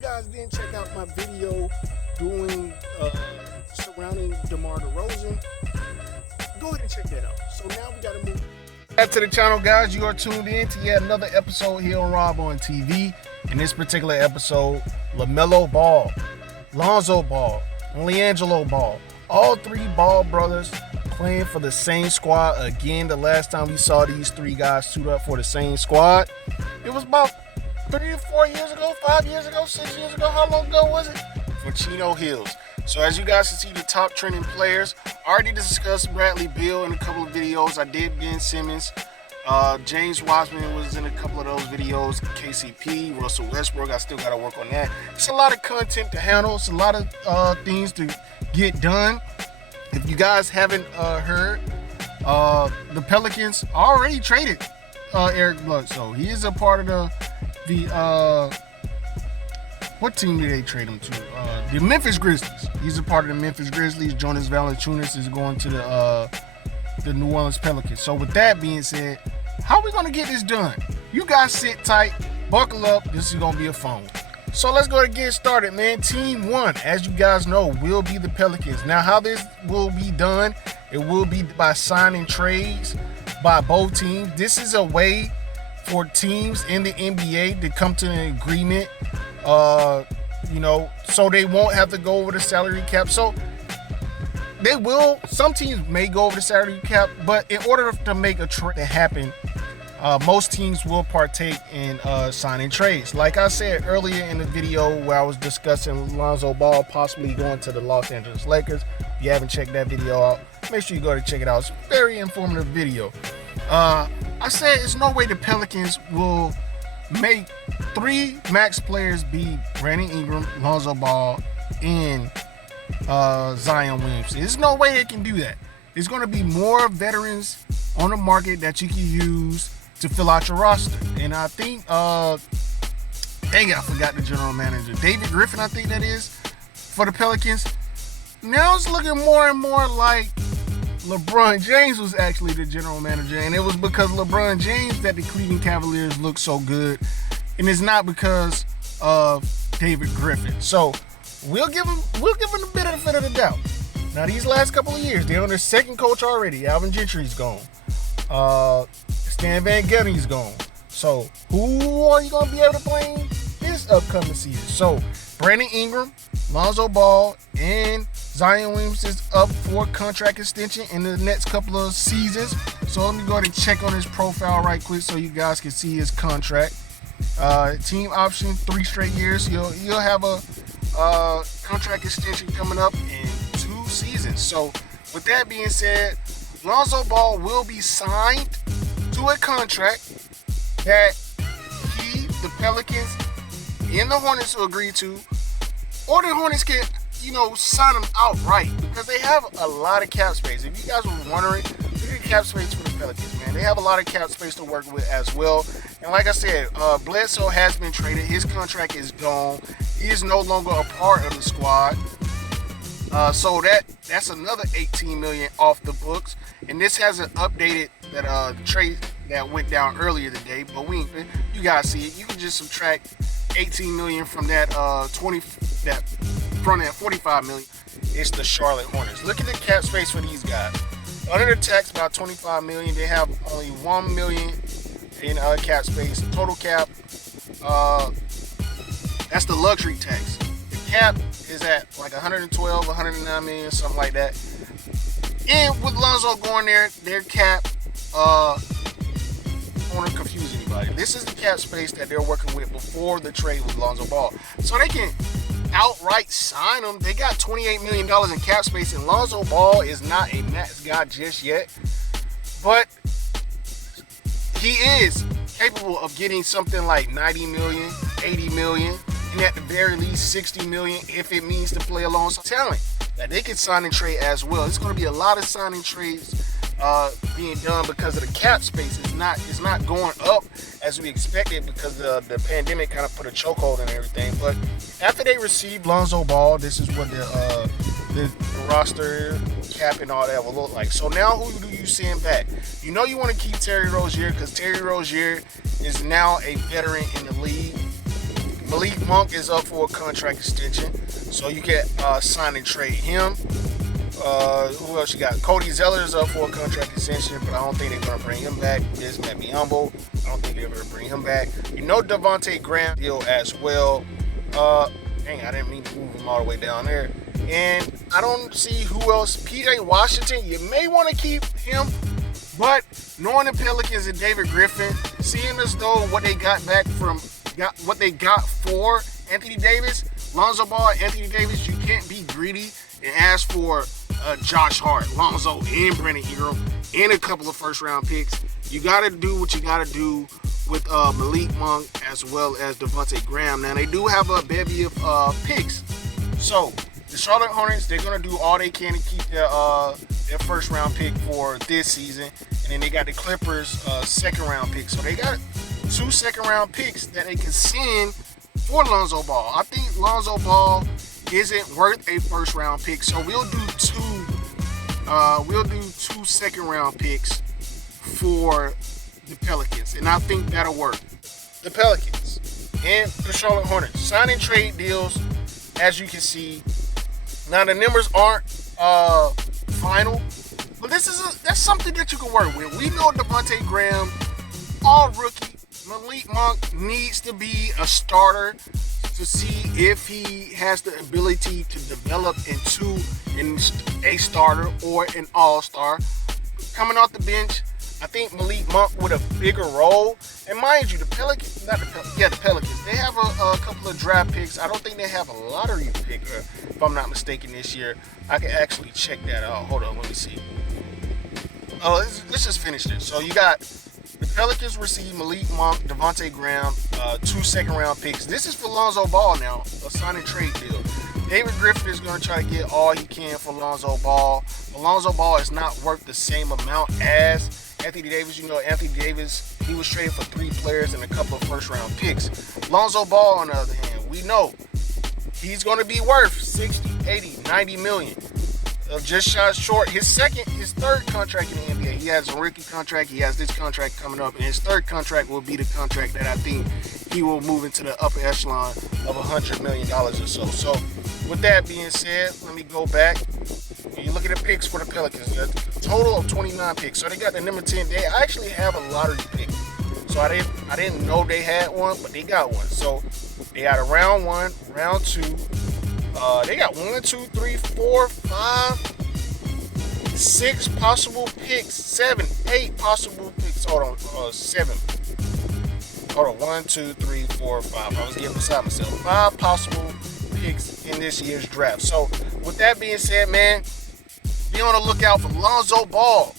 you guys didn't check out my video doing surrounding DeMar DeRozan, go ahead and check that out. So now we gotta move back to the channel, guys. You are tuned in to yet another episode here on Rob on TV. In this particular episode, LaMelo Ball, Lonzo Ball, and LiAngelo Ball, all three Ball brothers playing for the same squad again. The last time we saw these three guys suit up for the same squad, it was about 3 or 4 years ago, 5 years ago, 6 years ago. How long ago was it? For Chino Hills. So as you guys can see, the top trending players, I already discussed Bradley Beal in a couple of videos. I did Ben Simmons. James Wiseman was in a couple of those videos. KCP, Russell Westbrook, I still got to work on that. It's a lot of content to handle. It's a lot of things to get done. If you guys haven't heard, the Pelicans already traded Eric Bledsoe. He is a part of the what team did they trade him to? The Memphis Grizzlies. He's a part of the Memphis Grizzlies. Jonas Valanciunas is going to the New Orleans Pelicans. So with that being said, how are we gonna get this done? You guys sit tight, buckle up. This is gonna be a fun one. So let's go and get started, man. Team 1, as you guys know, will be the Pelicans. Now, how this will be done, it will be by signing trades by both teams. This is a way for teams in the NBA to come to an agreement, so they won't have to go over the salary cap. So they will, some teams may go over the salary cap, but in order to make a trade happen, most teams will partake in signing trades. Like I said earlier in the video where I was discussing Lonzo Ball possibly going to the Los Angeles Lakers. If you haven't checked that video out, make sure you go to check it out. It's a very informative video. I said there's no way the Pelicans will make 3 max players be Brandon Ingram, Lonzo Ball, and Zion Williamson. There's no way they can do that. There's going to be more veterans on the market that you can use to fill out your roster. And I think, I forgot the general manager. David Griffin, I think that is, for the Pelicans. Now it's looking more and more like LeBron James was actually the general manager, and it was because LeBron James that the Cleveland Cavaliers look so good, and it's not because of David Griffin. So we'll give him a benefit of the doubt. Now these last couple of years, they're on their second coach already. Alvin Gentry's gone. Stan Van Gundy's gone. So who are you gonna be able to play this upcoming season? So Brandon Ingram, Lonzo Ball, and Zion Williamson is up for contract extension in the next couple of seasons. So let me go ahead and check on his profile right quick so you guys can see his contract. Team option, 3 straight years. You'll have a contract extension coming up in 2 seasons. So with that being said, Lonzo Ball will be signed to a contract that the Pelicans, and the Hornets will agree to, or the Hornets can sign them outright because they have a lot of cap space. If you guys were wondering, look at cap space for the Pelicans, man. They have a lot of cap space to work with as well. And like I said, Bledsoe has been traded. His contract is gone. He is no longer a part of the squad. So that's another $18 million off the books. And this hasn't updated that trade that went down earlier today, but you guys see it. You can just subtract $18 million from that from that $45 million. It's the Charlotte Hornets. Look at the cap space for these guys. Under the tax, about $25 million. They have only $1 million in cap space. Total cap, that's the luxury tax. The cap is at like 112, 109 million, something like that. And with Lonzo going there, their cap, I don't want to confuse anybody. This is the cap space that they're working with before the trade with Lonzo Ball. So they can outright sign him. They got $28 million in cap space, and Lonzo Ball is not a max guy just yet. But he is capable of getting something like 90 million, 80 million, and at the very least 60 million if it means to play alongside talent that they can sign and trade as well. It's going to be a lot of signing trades being done because of the cap space. It's not going up as we expected because the pandemic kind of put a chokehold on everything. But after they received Lonzo Ball, this is what the roster cap and all that will look like. So now who do you send back? You know you want to keep Terry Rozier because Terry Rozier is now a veteran in the league. Malik Monk is up for a contract extension, so you can sign and trade him. Who else you got? Cody Zeller is up for a contract extension, but I don't think they're going to bring him back. This let me humble. I don't think they're going to bring him back. Devontae Graham deal as well. Dang, I didn't mean to move him all the way down there. And I don't see who else. PJ Washington, you may want to keep him, but knowing the Pelicans and David Griffin, seeing as though what they got for Anthony Davis, Lonzo Ball, Anthony Davis, you can't be greedy and ask for Josh Hart, Lonzo, and Brandon Ingram, and a couple of first-round picks. You got to do what you got to do with Malik Monk as well as Devontae Graham. Now, they do have a bevy of picks. So, the Charlotte Hornets, they're going to do all they can to keep their first-round pick for this season. And then they got the Clippers' second-round pick. So, they got 2 second-round picks that they can send for Lonzo Ball. I think Lonzo Ball isn't worth a first-round pick. So, we'll do two second-round picks for the Pelicans, and I think that'll work. The Pelicans and the Charlotte Hornets signing trade deals, as you can see. Now the numbers aren't final, but that's something that you can work with. We know Devontae Graham, all rookie. Malik Monk needs to be a starter to see if he has the ability to develop into a starter or an all-star. Coming off the bench, I think Malik Monk with a bigger role. And mind you, the Pelicans, they have a couple of draft picks. I don't think they have a lottery pick, if I'm not mistaken, this year. I can actually check that out. Hold on, let me see. Let's just finish this. So you got the Pelicans receive Malik Monk, Devontae Graham, 2 second-round picks. This is for Lonzo Ball now, a sign and trade deal. David Griffin is going to try to get all he can for Lonzo Ball. But Lonzo Ball is not worth the same amount as Anthony Davis. Anthony Davis, he was traded for 3 players and a couple of first-round picks. Lonzo Ball, on the other hand, we know he's going to be worth 60, 80, 90 million. Just short his third contract in the NBA. He has a rookie contract. He has this contract coming up, and his third contract will be the contract that I think he will move into the upper echelon of $100 million or so. So, with that being said, let me go back. You look at the picks for the Pelicans. A total of 29 picks. So they got the number 10. They actually have a lottery pick. So I didn't know they had one, but they got one. So they got a round 1, round 2. They got 1, 2, 3, 4, 5, 6 possible picks, 7, 8 possible picks. Hold on, 7. Hold on, 1, 2, 3, 4, 5. I was getting beside myself. 5 possible picks in this year's draft. So with that being said, man, be on the lookout for Lonzo Ball,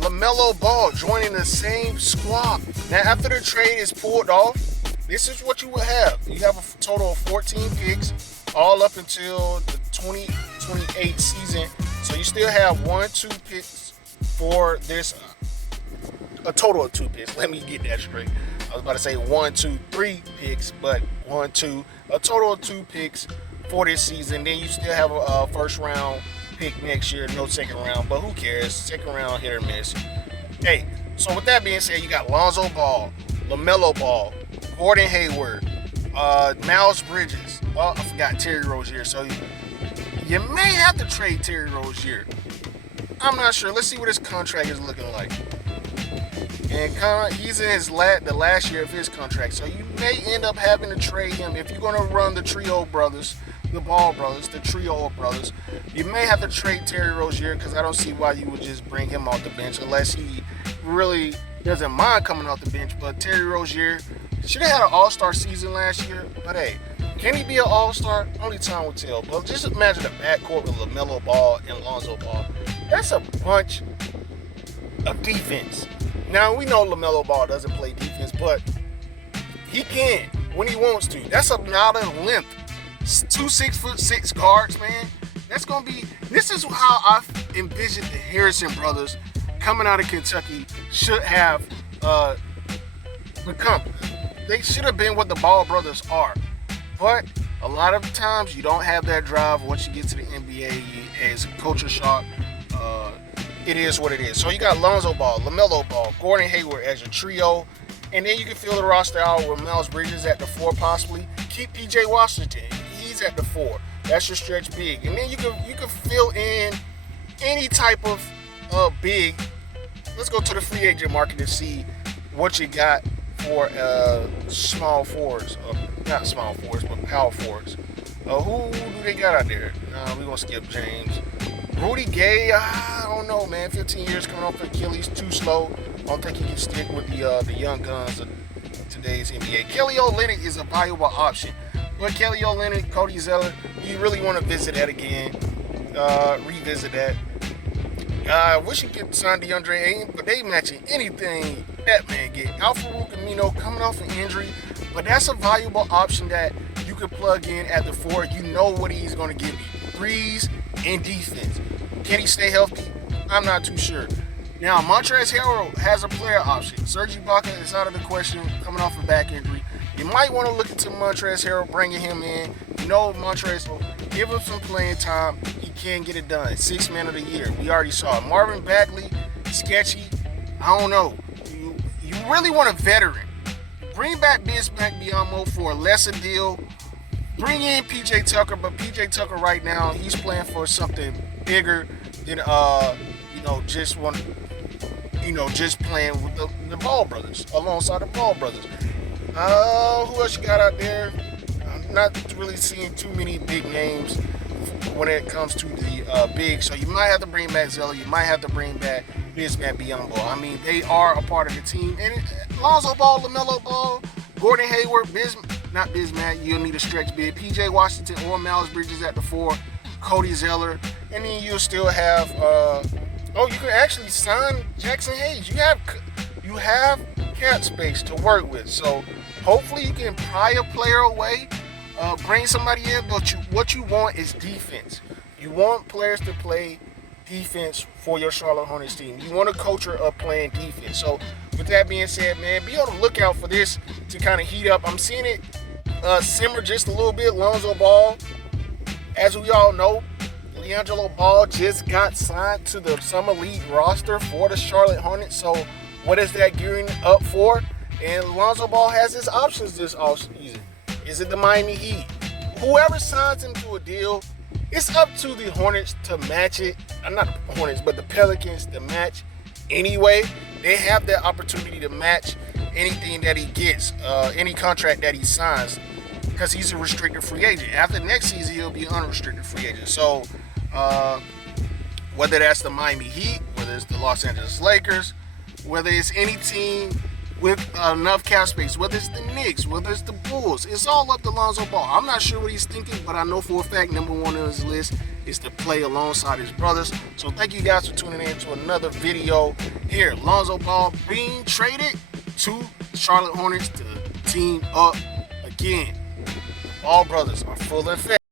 LaMelo Ball joining the same squad. Now, after the trade is pulled off, this is what you will have. You have a total of 14 picks, all up until the 2028 season. So you still have 1, 2 picks for this. A total of 2 picks. Let me get that straight. I was about to say 1, 2, 3 picks, but 1, 2. A total of 2 picks for this season. Then you still have a first round pick next year, no second round, but who cares? Second round, hit or miss. Hey, so with that being said, you got Lonzo Ball, LaMelo Ball, Gordon Hayward, Miles Bridges. Oh, I forgot Terry Rozier. So you may have to trade Terry Rozier. I'm not sure. Let's see what his contract is looking like. And he's in the last year of his contract, so you may end up having to trade him if you're going to run the trio brothers. The Ball brothers, the trio of brothers. You may have to trade Terry Rozier because I don't see why you would just bring him off the bench unless he really doesn't mind coming off the bench. But Terry Rozier should have had an all-star season last year. But hey, can he be an all-star? Only time will tell. But just imagine a backcourt with LaMelo Ball and Lonzo Ball. That's a bunch of defense. Now, we know LaMelo Ball doesn't play defense, but he can when he wants to. That's a lot of length. 2 6'6" guards, man. This is how I envisioned the Harrison brothers coming out of Kentucky should have become. They should have been what the Ball brothers are. But a lot of times you don't have that drive once you get to the NBA as a culture shock. It is what it is. So you got Lonzo Ball, LaMelo Ball, Gordon Hayward as your trio. And then you can fill the roster out with Miles Bridges at the 4 possibly. keep PJ Washington. He's at the 4. That's your stretch big, and then you can fill in any type of big. Let's go to the free agent market to see what you got for small forwards, not small forwards, but power forwards. Who do they got out there? We're gonna skip James. Rudy Gay, I don't know, man. 15 years coming off Achilles, too slow. I don't think he can stick with the young guns of today's NBA. Kelly Olynyk is a valuable option, but Kelly Olynyk, Cody Zeller, you really want to visit that again, revisit that. I wish you could sign DeAndre Ayton, but they matching anything that man get. Al-Farouq Amino coming off an injury, but that's a valuable option that you could plug in at the 4. You know what he's going to give you: threes and defense. Can he stay healthy? I'm not too sure. Now, Montrezl Harrell has a player option. Serge Ibaka is out of the question, coming off a back injury. You might want to look into Montrezl Harrell, bringing him in. You know Montrezl, give him some playing time. He can get it done. 6th man of the year. We already saw it. Marvin Bagley, sketchy. I don't know. You really want a veteran. Bring back Bismack Biyombo for a lesser deal. Bring in PJ Tucker, but PJ Tucker right now, he's playing for something bigger than just playing with the Ball brothers, alongside the Ball brothers. Who else you got out there? I'm not really seeing too many big names when it comes to the big, so you might have to bring back Zeller, you might have to bring back Bismack Biyombo. I mean, they are a part of the team. And Lonzo Ball, LaMelo Ball, Gordon Hayward, not Bismack, you'll need a stretch big. PJ Washington or Miles Bridges at the 4, Cody Zeller, and then you'll still have you can actually sign Jackson Hayes. You have cap space to work with, so hopefully you can pry a player away, bring somebody in. But what you want is defense. You want players to play defense for your Charlotte Hornets team. You want a culture of playing defense. So with that being said, man, be on the lookout for this to kind of heat up. I'm seeing it simmer just a little bit. Lonzo Ball, as we all know, LiAngelo Ball just got signed to the Summer League roster for the Charlotte Hornets. So what is that gearing up for? And Lonzo Ball has his options this offseason. Is it the Miami Heat? Whoever signs him to a deal, it's up to the Hornets to match it. Not the Hornets, but the Pelicans to match anyway. They have that opportunity to match anything that he gets, any contract that he signs, because he's a restricted free agent. After next season, he'll be an unrestricted free agent. So whether that's the Miami Heat, whether it's the Los Angeles Lakers, whether it's any team with enough cap space, whether it's the Knicks, whether it's the Bulls, it's all up to Lonzo Ball. I'm not sure what he's thinking, but I know for a fact number 1 on his list is to play alongside his brothers. So thank you guys for tuning in to another video here. Lonzo Ball being traded to Charlotte Hornets to team up again. All brothers are full effect.